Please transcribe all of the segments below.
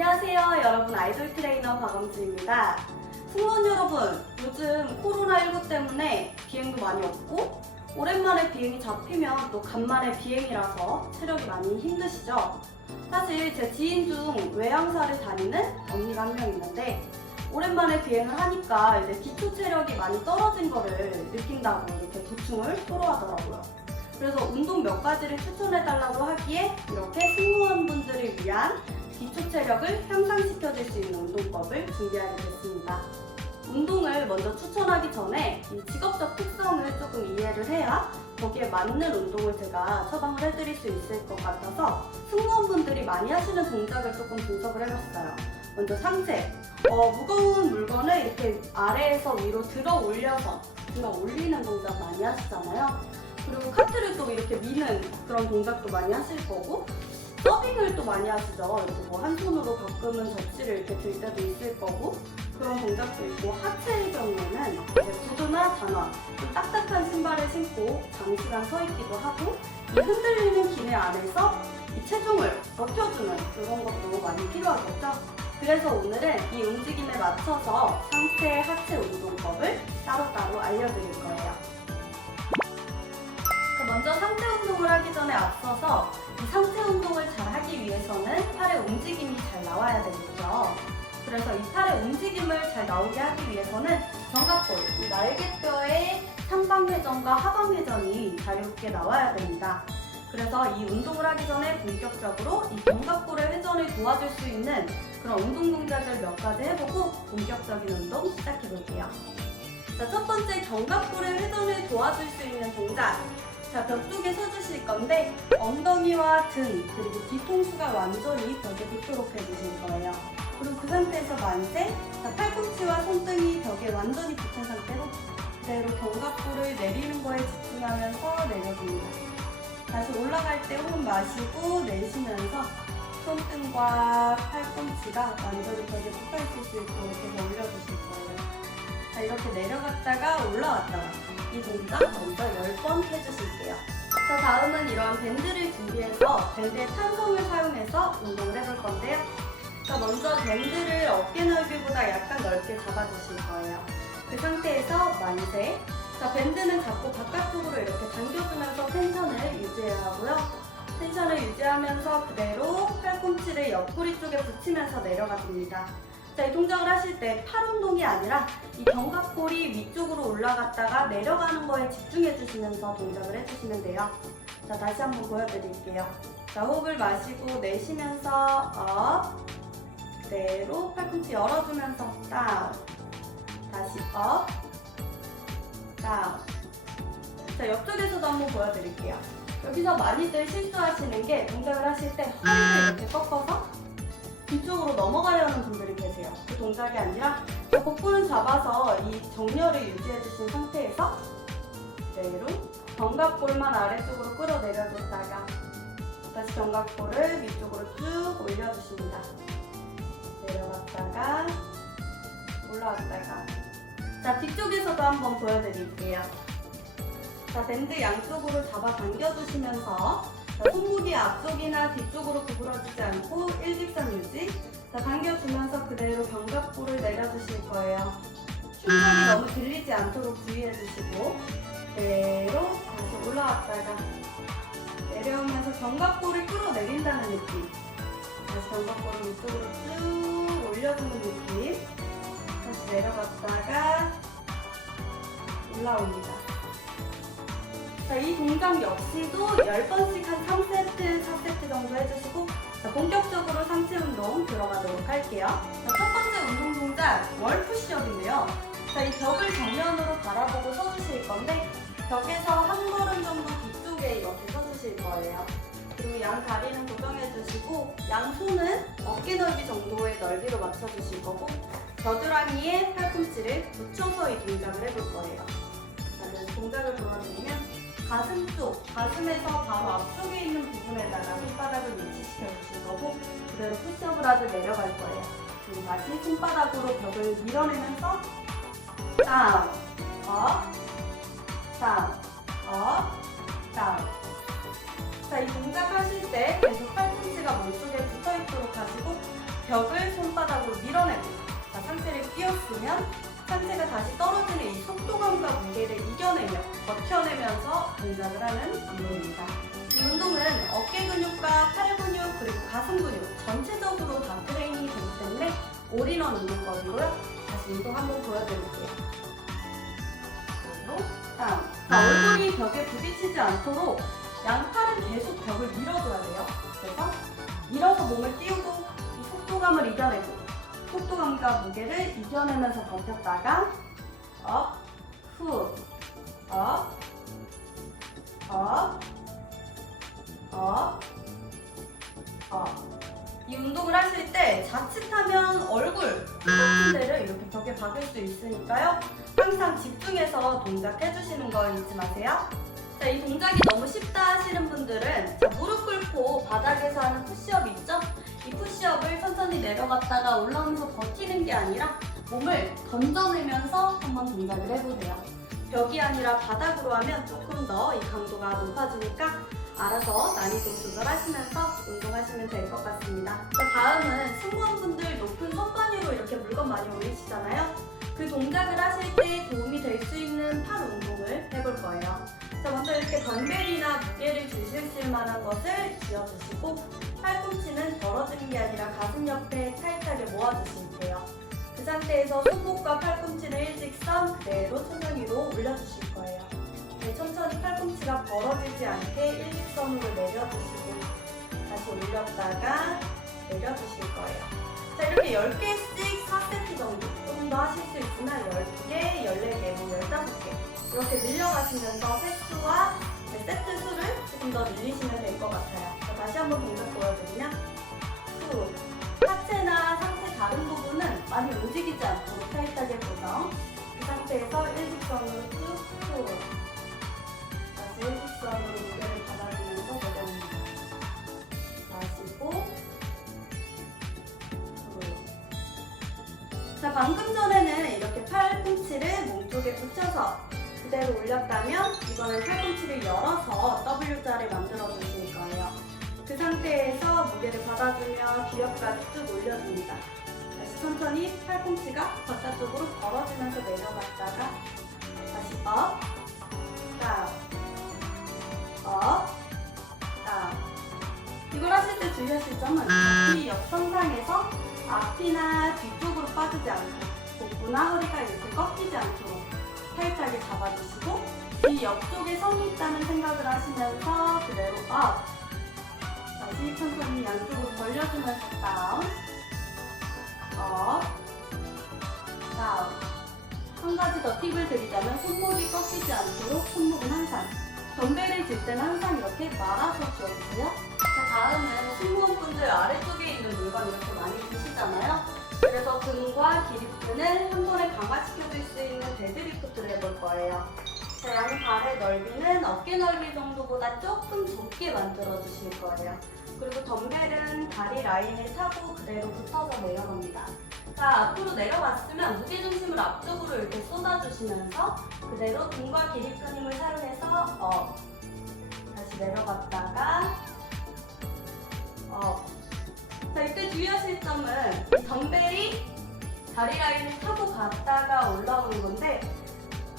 안녕하세요 여러분 아이돌 트레이너 박엄수입니다 승무원 여러분 요즘 코로나19 때문에 비행도 많이 없고 오랜만에 비행이 잡히면 또 간만에 비행이라서 체력이 많이 힘드시죠? 사실 제 지인 중 외항사를 다니는 언니가 한 명 있는데 오랜만에 비행을 하니까 이제 기초 체력이 많이 떨어진 거를 느낀다고 이렇게 도충을 토로하더라고요. 그래서 운동 몇 가지를 추천해달라고 하기에 이렇게 승무원분들을 위한 기초 체력을 향상시켜줄 수 있는 운동법을 준비하게 됐습니다. 운동을 먼저 추천하기 전에 이 직업적 특성을 조금 이해를 해야 거기에 맞는 운동을 제가 처방을 해드릴 수 있을 것 같아서 승무원분들이 많이 하시는 동작을 조금 분석을 해봤어요. 먼저 상체. 어, 무거운 물건을 이렇게 아래에서 위로 들어 올려서 들어 올리는 동작 많이 하시잖아요. 그리고 카트를 또 이렇게 미는 그런 동작도 많이 하실 거고 서빙을 또 많이 하시죠. 이렇게 뭐 한 손으로 가끔은 접시를 이렇게 들 때도 있을 거고 그런 동작도 있고 하체의 경우에는 구두나 단화, 좀 딱딱한 신발을 신고 장시간 서 있기도 하고 이 흔들리는 기내 안에서 이 체중을 버텨주는 그런 것도 많이 필요하겠죠. 그래서 오늘은 이 움직임에 맞춰서 상체, 하체 운동법을 따로따로 알려드릴 거예요. 자, 먼저 상체 운동을 하기 전에 앞서서 이 상체 운동을 잘 하기 위해서는 팔의 움직임이 잘 나와야 되겠죠. 그래서 이 팔의 움직임을 잘 나오게 하기 위해서는 견갑골, 이 날개뼈의 상방회전과 하방회전이 자유롭게 나와야 됩니다. 그래서 이 운동을 하기 전에 본격적으로 이 견갑골의 회전을 도와줄 수 있는 그런 운동 동작을 몇 가지 해보고 본격적인 운동 시작해 볼게요. 자, 첫 번째 견갑골의 회전을 도와줄 수 있는 동작. 자, 벽 쪽에 서주실 건데 엉덩이와 등 그리고 뒤통수가 완전히 벽에 붙도록 해주실 거예요. 그리고 그 상태에서 만세. 자, 팔꿈치와 손등이 벽에 완전히 붙은 상태로 그대로 견갑골을 내리는 거에 집중하면서 내려줍니다. 다시 올라갈 때 호흡 마시고 내쉬면서 손등과 팔꿈치가 완전히 벽에 붙어 있을 수 있도록 이렇게 올려주실 거예요. 자, 이렇게 내려갔다가 올라왔다가 이 동작 먼저 10번 해주실게요. 자, 다음은 이러한 밴드를 준비해서 밴드의 탄성을 사용해서 운동을 해볼 건데요. 자, 먼저 밴드를 어깨 넓이보다 약간 넓게 잡아주실 거예요. 그 상태에서 만세. 자, 밴드는 자꾸 바깥쪽으로 이렇게 당겨주면서 텐션을 유지해야 하고요. 텐션을 유지하면서 그대로 팔꿈치를 옆구리 쪽에 붙이면서 내려가줍니다. 자, 이 동작을 하실 때 팔 운동이 아니라 이 견갑골이 위쪽으로 올라갔다가 내려가는 거에 집중해 주시면서 동작을 해주시면 돼요. 자, 다시 한번 보여드릴게요. 자, 호흡을 마시고 내쉬면서 업, 그대로 팔꿈치 열어주면서 다운, 다시 업, 다운. 자, 옆쪽에서도 한번 보여드릴게요. 여기서 많이들 실수하시는 게 동작을 하실 때 허리를 이렇게 꺾어서 뒤쪽으로 넘어가려는 분들이 계세요. 그 동작이 아니라 복부는 잡아서 이 정렬을 유지해 주신 상태에서 그대로 견갑골만 아래쪽으로 끌어내려줬다가 다시 견갑골을 위쪽으로 쭉 올려주십니다. 내려갔다가 올라왔다가 자 뒤쪽에서도 한번 보여드릴게요. 자 밴드 양쪽으로 잡아 당겨주시면서 자, 손목이 앞쪽이나 뒤쪽으로 구부러지지 않고 일직선 유지. 자, 당겨주면서 그대로 견갑골을 내려주실 거예요. 충격이 너무 들리지 않도록 주의해주시고 그대로 다시 올라왔다가 내려오면서 견갑골을 끌어내린다는 느낌. 다시 견갑골을 위쪽으로 쭉 올려주는 느낌. 다시 내려갔다가 올라옵니다. 자, 이 동작 역시도 10번씩 한 3세트, 4세트 정도 해주시고 자, 본격적으로 상체 운동 들어가도록 할게요. 자, 첫 번째 운동 동작 월 푸시업인데요. 자, 이 벽을 정면으로 바라보고 서주실 건데 벽에서 한 걸음 정도 뒤쪽에 이렇게 서주실 거예요. 그리고 양 다리는 고정해주시고 양 손은 어깨 넓이 정도의 넓이로 맞춰주실 거고 겨드랑이에 팔꿈치를 붙여서 이 동작을 해볼 거예요. 자, 동작을 보여드리면 가슴 쪽, 가슴에서 바로 앞쪽에 있는 부분에다가 손바닥을 위치시켜 주실 거고 그대로 푸시업을 하듯 내려갈 거예요. 그리고 다시 손바닥으로 벽을 밀어내면서 다운, 업, 다운, 업, 다운. 자, 이 동작 하실 때 계속 팔꿈치가 몸쪽에 붙어 있도록 하시고 벽을 손바닥으로 밀어내고 자, 상체를 끼웠으면 상체가 다시 떨어지는 이 속도감과 무게를 이겨내며 버텨내면서 동작을 하는 운동입니다. 이 운동은 어깨 근육과 팔 근육 그리고 가슴 근육 전체적으로 다 트레이닝이 되기 때문에 올인원 운동거리고요. 다시 운동 한번 보여드릴게요. 다음. 자, 얼굴이 벽에 부딪히지 않도록 양팔은 계속 벽을 밀어줘야 돼요. 그래서 밀어서 몸을 띄우고 이 속도감을 이겨내고 속도감과 무게를 이겨내면서 버텼다가 업, 후, 업, 업, 업, 업. 이 운동을 하실 때 자칫하면 얼굴 똑같은 데를 이렇게 벽에 박을 수 있으니까요. 항상 집중해서 동작해 주시는 거 잊지 마세요. 자, 이 동작이 너무 쉽다 하시는 분들은 자, 무릎 꿇고 바닥에서 하는 푸시업 있죠? 이 푸시업을 천천히 내려갔다가 올라오면서 버티는 게 아니라 몸을 던져내면서 한번 동작을 해보세요. 벽이 아니라 바닥으로 하면 조금 더 이 강도가 높아지니까 알아서 난이도 조절하시면서 운동하시면 될 것 같습니다. 자, 다음은 승무원분들 높은 선반위로 이렇게 물건 많이 올리시잖아요. 그 동작을 하실 때 도움이 될 수 있는 팔 운동을 해볼 거예요. 자, 먼저 이렇게 덤벨이나 무게를 수 만한 것을 쥐어주시고 팔꿈치는 벌어지는 게 아니라 가슴 옆에 타이트하게 모아주실게요. 그 상태에서 손목과 팔꿈치는 일직선 그대로 천장 위로 올려주실 거예요. 네, 천천히 팔꿈치가 벌어지지 않게 일직선으로 내려주시고 다시 올렸다가 내려주실 거예요. 자, 이렇게 10개씩 4세트 정도 조금 더 하실 수 있으면 10개, 14개, 뭐 15개 이렇게 늘려가시면서 횟수와 네, 세트 수를 조금 더 늘리시면 될 것 같아요. 자, 다시 한번 동작 보여드리면 후 하체나 상체 다른 부분은 많이 움직이지 않도록 타이트하게 고정 그 상태에서 일직선으로 쭉 후. 다시 일직선으로 무게를 받아주면서 내려옵니다. 마시고 후. 자 방금 전에는 이렇게 팔꿈치를 몸쪽에 붙여서 그대로 올렸다면 이번엔 팔꿈치를 열어서 W자를 만들어 주실 거예요. 그 상태에서 무게를 받아주며 기력까지 쭉 올려줍니다. 다시 천천히 팔꿈치가 바깥쪽으로 벌어지면서 내려갔다가 다시 업, 다운, 업, 다운. 이걸 하실 때 주의하실 점은 이 옆선상에서 앞이나 뒤쪽으로 빠지지 않고 복부나 허리가 이렇게 꺾이지 않도록 타이트하게 잡아주시고 이 옆쪽에 선이 있다는 생각을 하시면서 양쪽으로 벌려주면서 다운 업 다운 한 가지 더 팁을 드리자면 손목이 꺾이지 않도록 손목은 항상 덤벨을 들 때는 항상 이렇게 말아서 쥐어주세요. 자 다음은 승무원분들 아래쪽에 있는 물건 이렇게 많이 드시잖아요. 그래서 등과 기립근을 한 번에 강화시켜줄 수 있는 데드리프트를 해볼 거예요. 자, 양 발의 넓이는 어깨 넓이 정도보다 조금 좁게 만들어 주실 거예요. 그리고 덤벨은 다리 라인을 타고 그대로 붙어서 내려갑니다. 자, 앞으로 내려갔으면 무게중심을 앞쪽으로 이렇게 쏟아주시면서 그대로 등과 기립 근 힘을 사용해서 업. 다시 내려갔다가 업. 자, 이때 주의하실 점은 이 덤벨이 다리 라인을 타고 갔다가 올라오는 건데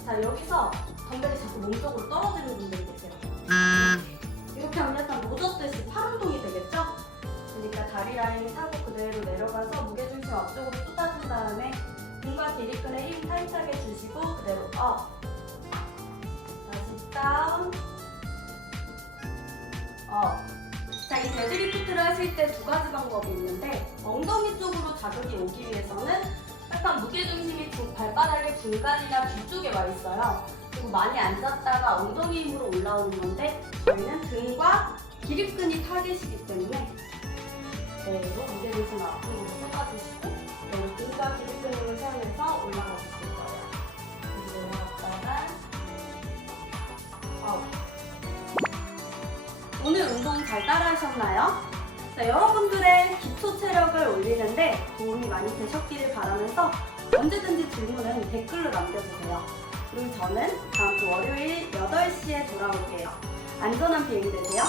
자, 여기서 덤벨이 자꾸 몸쪽으로 떨어지는 분들이 계세요. 이렇게 하면 약간 노젓듯이 팔 운동이 되겠죠? 그러니까 다리 라인을 타고 그대로 내려가서 무게중심 앞쪽으로 쏟아준 다음에 등과 기립근에 힘 타이트하게 주시고 그대로 업 다시 다운 업 자, 이 데드리프트를 하실 때 두 가지 방법이 있는데 엉덩이 쪽으로 자극이 오기 위해서는 약간 무게중심이 중- 발바닥의 중간이나 뒤쪽에 와 있어요. 그리고 많이 앉았다가 엉덩이 힘으로 올라오는 건데 저희는 등과 기립근이 타겟이기 때문에 그대로 무게중심 앞으로 쏟아주시고 그리고 등과 기립근 힘을 사용해서 올라가 주실 거예요. 그리고 내려갔다가 업. 오늘 운동 잘 따라하셨나요? 자, 여러분들의 기초 체력을 올리는데 도움이 많이 되셨기를 바라면서 언제든지 질문은 댓글로 남겨주세요. 그리고 저는 다음 주 월요일 8시에 돌아올게요. 안전한 비행 되세요.